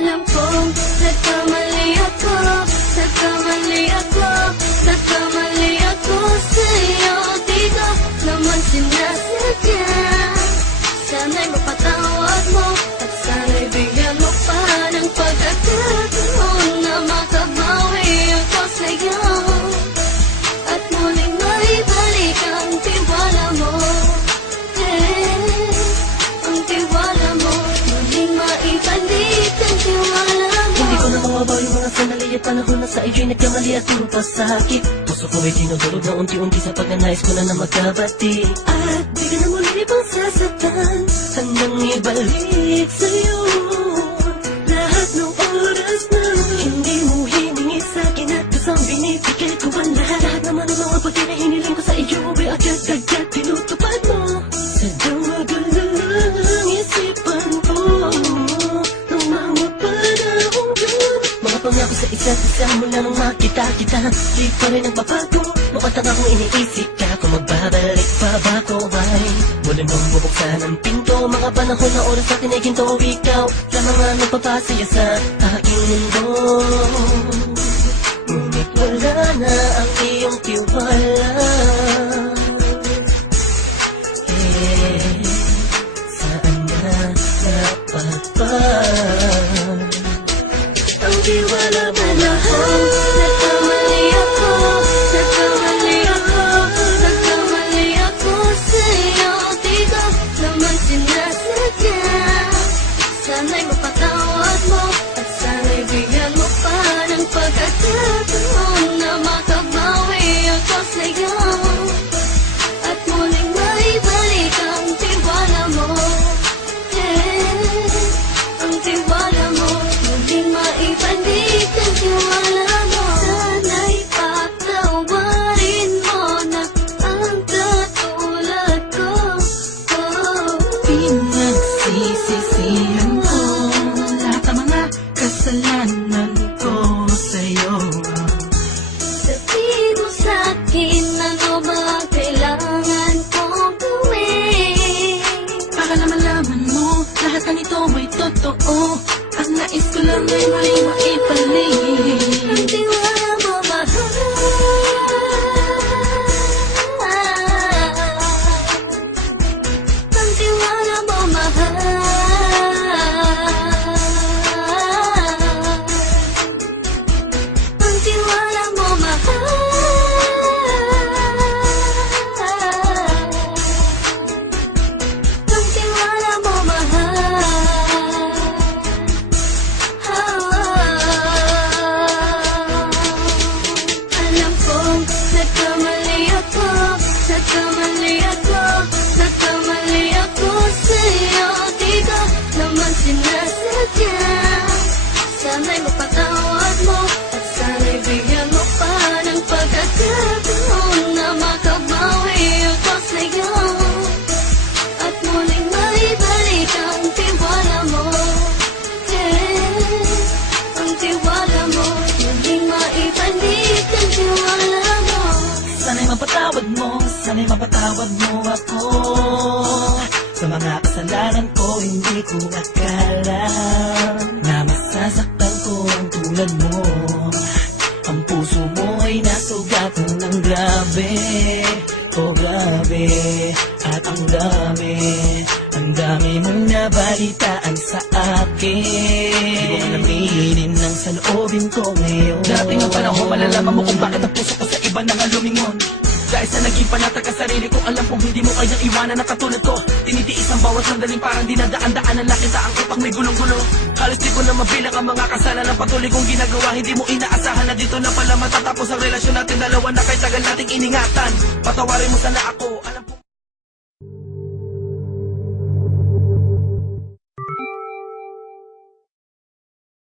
Alam kong nagkamali ako, nagkamali ako, nagkamali ako sa'yo. Di ko naman sinasadya. Sana'y mapatawad mo at sana'y bigyan mo pa ng pagkakataon na makabawi ako sa'yo at muling maibalik ang tiwala mo. Ang tiwala mo, muling maibalik ang tiwala mo. Hindi ko na mawabaw yung mga sandali at panahon na sa iyo'y nagkamali at puro pasakit. Puso ko ay tinudulog na unti-unti sa pagnanais ko na magkabati. At di ka na muli pang sasaktan hanggang ibalik sa'yo lahat ng oras na hindi mo hiningi sa'kin at kusang binibigay ko ang lahat. Lahat naman ng mga pagkain na hiniling ko sa iyo ay agad-agad tinutupad mo. Sadyang magulo ang isipan ko nung mga panahon yun. Mga pangako sa isa't isa mula nung makita kita, di pa rin nagbabago. Mapatang akong iniisip ka kung magbabalik pa ba ko ay muli mong bubuksan ang pinto. Mga panahon na oras akin ay ginto, ikaw lamang ang nagpapasaya sa aking mundo. Ngunit wala na ang iyong tiwala. Saan na napagpag ang tiwala mo na? Nagkamali ako, nagkamali ako, nagkamali ako sa'yo. Di ko naman sinasadya. Sana'y mapatawad mo at sana'y bigyan mo pa ng pagkakataon na makabawi ako sa'yo at muling maibalik ang tiwala mo. Ang tiwala mo, muling maibalik ang tiwala mo. Sana'y patawarin mo na ang katulad ko. Pinagsisisihan ko lahat ng mga kasalanan ko sa'yo. Sabihin mo sa'kin ano ba ang kailangan kong gawin Para na malaman mo lahat ng ito ay totoo. Ang nais ko lang ay maibalik ang tiwala mo, mahal. Ang tiwala mo, mahal. Ang tiwala mo, mahal. Ang tiwala mo, mahal. Alam kong nagkamali ako, nagkamali ako, nagkamali ako sa'yo. Di ko naman sinasadya. Sana'y mapatawad mo at sana'y bigyan mo pa ng pagkakataon na makabawi ako sa'yo at muling maibalik ang tiwala mo. Ang tiwala mo, muling maibalik ang tiwala mo. Sana'y mapatawad mo, sana'y mapatawad mo ako sa mga kasalanan ko. Hindi ko akala na masasaktan ko ang tulad mo. Ang puso mo ay nasugatan ng grabe, oh grabe. At ang dami mong nabalitaan sa akin. Di ko man aminin ang saloobin ko ngayon. Darating ang panahon, malalaman mo kung bakit ang puso ko sa iba nang lumingon. Dahil sa naging panatag ka sarili ko, alam kong hindi mo kayang iwanan na katulad ko. Tinitiis ang bawat sandaling parang dinadaan-daanan lang kita ang upang may gulong-gulo. Halos di ko na mabilang ang mga kasalanan patuloy kong ginagawa. Hindi mo inaasahan na dito na pala matatapos ang relasyon natin dalawa na kahit tagal nating iningatan. Patawarin mo sana ako.